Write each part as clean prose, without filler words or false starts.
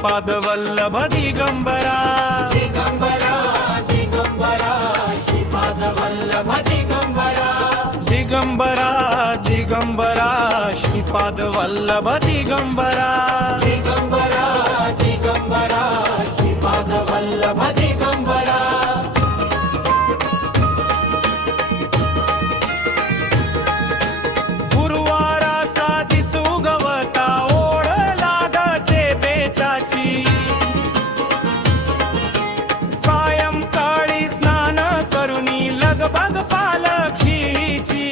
श्रीपाद वल्लभ दिगंबरा दिगंबरा दिगंबरा श्रीपाद वल्लभ दिगंबरा दिगंबरा दिगंबरा श्रीपाद वल्लभ दिगंबरा दिगंबरा दिगंबरा श्रीपाद वल्लभ दिगंबरा गुरुवाराचा दिसू गवता ओढ लागते बेताची सायंकाळी स्नान करुनी लगबग पालखीची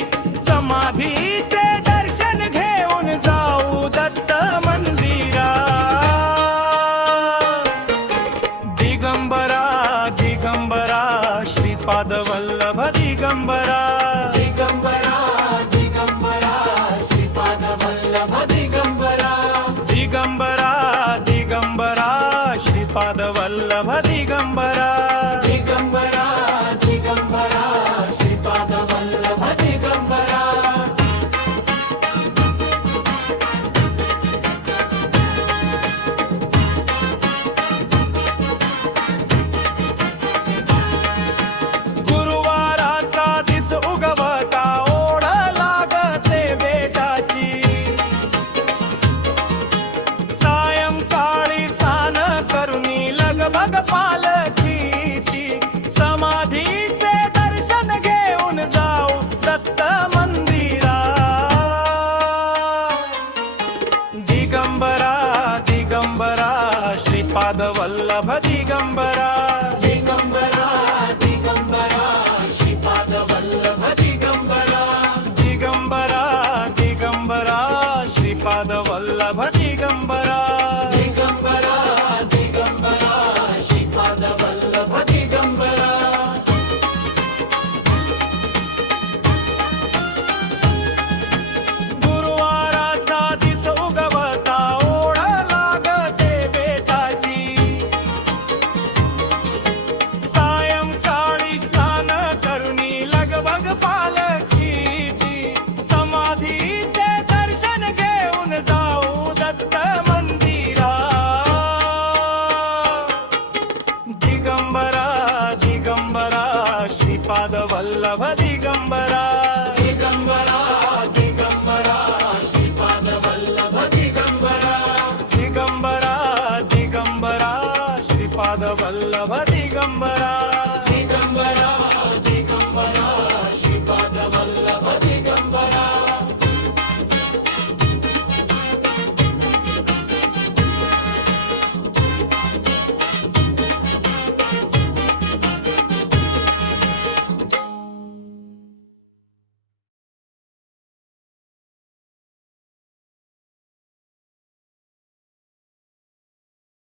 समाधीचे दर्शन घेऊन जाऊ दत्त मंदिरा दिगंबरा दिगंबरा श्रीपाद वल्लभ दिगंबरा दिगंबरा दिगंबरा श्रीपाद वल्लभ दिगंबरा दिगंबरा दिगंबरा श्रीपाद वल्लभ दिगंबरा दिगंबरा दिगंबरा श्रीपाद वल्लभ दिगंबरा गुरुवाराचा दिस उगवता ओढ लागते बेटाची सायंकाळी स्नान करुनी लगबग पालखीची समाधीचे दर्शन घेऊन जाऊ दत्त मंदिरा दिगंबरा दिगंबरा श्रीपाद वल्लभ दिगंबरा दिगंबरा दिगंबरा श्रीपाद वल्लभ दिगंबरा दिगंबरा दिगंबरा श्रीपाद वल्लभ दिगंबरा दिगंबरा दिगंबरा श्रीपाद वल्लभ दिगंबरा गुरुवाराचा दिस उगवता ओढ लागते बेटाची सायंकाळी स्नान करुनी लगबग पालखीची समाधीचे दर्शन घेऊन जाऊ दत्त मंदिरा दिगंबरा दिगंबरा श्रीपाद वल्लभ दिगंबरा